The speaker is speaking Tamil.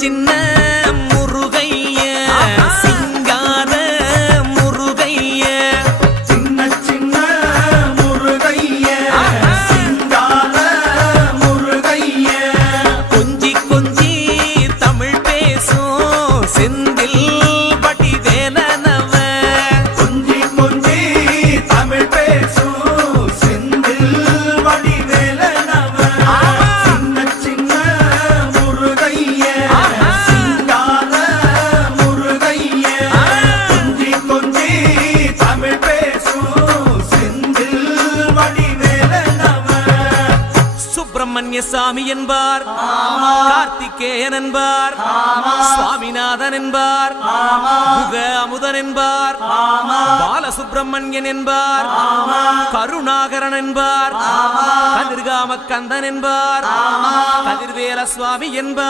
சின்ன முருகைய சிங்கார முருகைய சின்ன சின்ன முருகைய சிங்கார முருகைய கொஞ்சி கொஞ்சி தமிழ் பேசும் செந்தில் பட்டி வேலனவ கொஞ்சி கொஞ்சி தமிழ் பேசும் செந்தில் வடி வேலனவ சின்ன சின்ன முருகைய சிங்கார முருகைய கொஞ்சி கொஞ்சி தமிழ் பேசும் செந்தில் வடி வேலனவ சுப்பிரமணிய சாமி என்பார் கார்த்திகேயன் என்பார் சுவாமிநாதன் என்பார் முக அமுதன் என்பார் பாலசுப்பிரமணியன் என்பார் கருணாகரன் என்பார் கதிர்காம கந்தன் என்பார் கதிர்வேல சுவாமி என்பார்